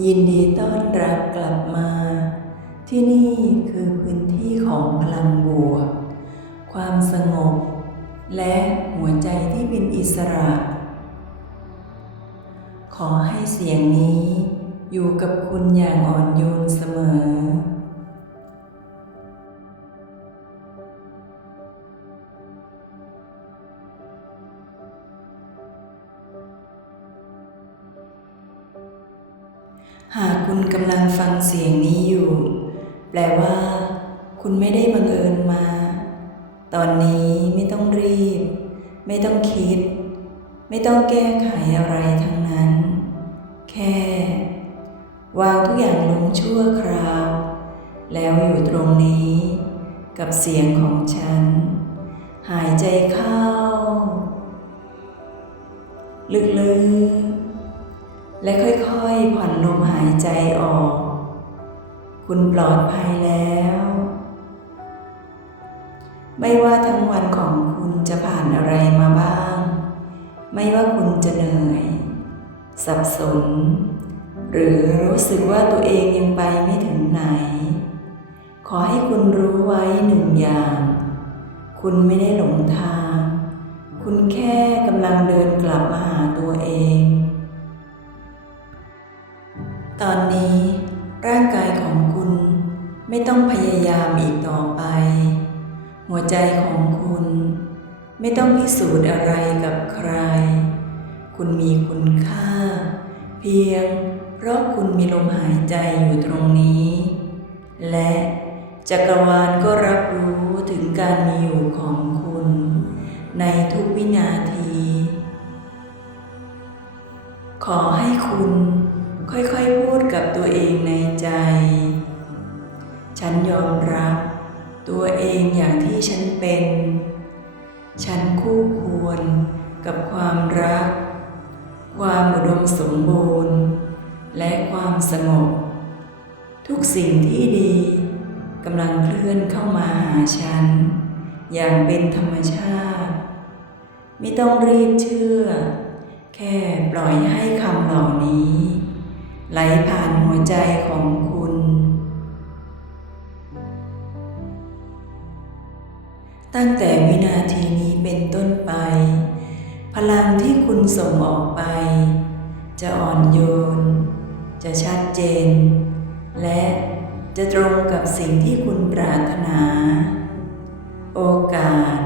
ยินดีต้อนรับกลับมา ที่นี่คือพื้นที่ของพลังบวก ความสงบ และหัวใจที่เป็นอิสระ ขอให้เสียงนี้อยู่กับคุณอย่างอ่อนโยนเสมอ หากคุณกำลังฟังเสียงนี้อยู่ แปลว่า คุณไม่ได้บังเอิญมา ตอนนี้ไม่ต้องรีบ ไม่ต้องคิด ไม่ต้องแก้ไขอะไรทั้งนั้น แค่ วางทุกอย่างลงชั่วคราว แล้วอยู่ตรงนี้ กับเสียงของฉัน หายใจเข้า ลึกๆ และค่อยๆผ่อนลมหายใจออก คุณปลอดภัยแล้ว ไม่ว่าทั้งวันของคุณจะผ่านอะไรมาบ้าง ไม่ว่าคุณจะเหนื่อย สับสน หรือรู้สึกว่าตัวเองยังไปไม่ถึงไหน ขอให้คุณรู้ไว้หนึ่งอย่าง คุณไม่ได้หลงทาง คุณแค่กำลังเดินกลับมาหาตัวเอง ตอนนี้ร่างกายของคุณไม่ต้องพยายามอีกต่อไป หัวใจของคุณ ไม่ต้องพิสูจน์อะไรกับใคร คุณมีคุณค่า เพียงเพราะคุณมีลมหายใจอยู่ตรงนี้ และจักรวาลก็รับรู้ถึงการมีอยู่ของคุณ ในทุกวินาที ขอให้คุณค่อยๆพูด กับตัวเองในใจ ฉันยอมรับ ตัวเองอย่างที่ฉันเป็น ฉันคู่ควรกับความรัก ความอุดมสมบูรณ์ และความสงบ ทุกสิ่งที่ดีกำลังเคลื่อนเข้ามาหาฉัน อย่างเป็นธรรมชาติ ไม่ต้องรีบเชื่อ แค่ปล่อยให้คำเหล่านี้ ไหลผ่านหัวใจของคุณ ตั้งแต่วินาทีนี้เป็นต้นไป พลังที่คุณส่งออกไป จะอ่อนโยน จะชัดเจน และจะตรงกับสิ่งที่คุณปรารถนา โอกาส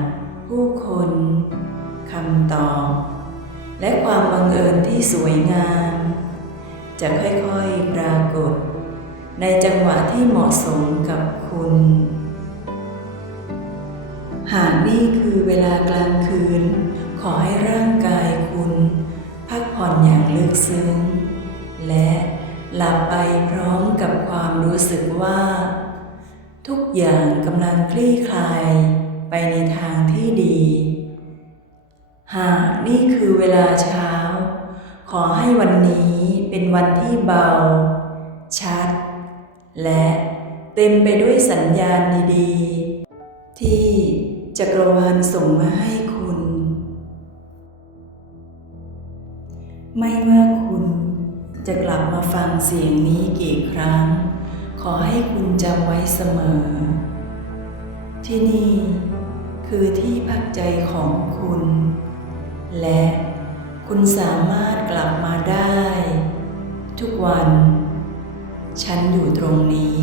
ผู้คนคำตอบ และความบังเอิญที่สวยงาม จะค่อยๆปรากฏ ในจังหวะที่เหมาะสมกับคุณ หากนี่คือเวลากลางคืน ขอให้ร่างกายคุณ พักผ่อนอย่างลึกซึ้ง และหลับไปพร้อมกับความรู้สึกว่า ทุกอย่างกำลังคลี่คลายไปในทางที่ดี หากนี่คือเวลาเช้า ขอให้วันนี้เป็นวันที่เบา ชัด และเต็มไปด้วยสัญญาณดีๆ ที่จักรวาลส่งมาให้คุณ ไม่ว่าคุณจะกลับมาฟังเสียงนี้กี่ครั้ง ขอให้คุณจำไว้เสมอ ที่นี่คือที่พักใจของคุณ และ คุณสามารถกลับมาได้ ทุกวัน ฉันอยู่ตรงนี้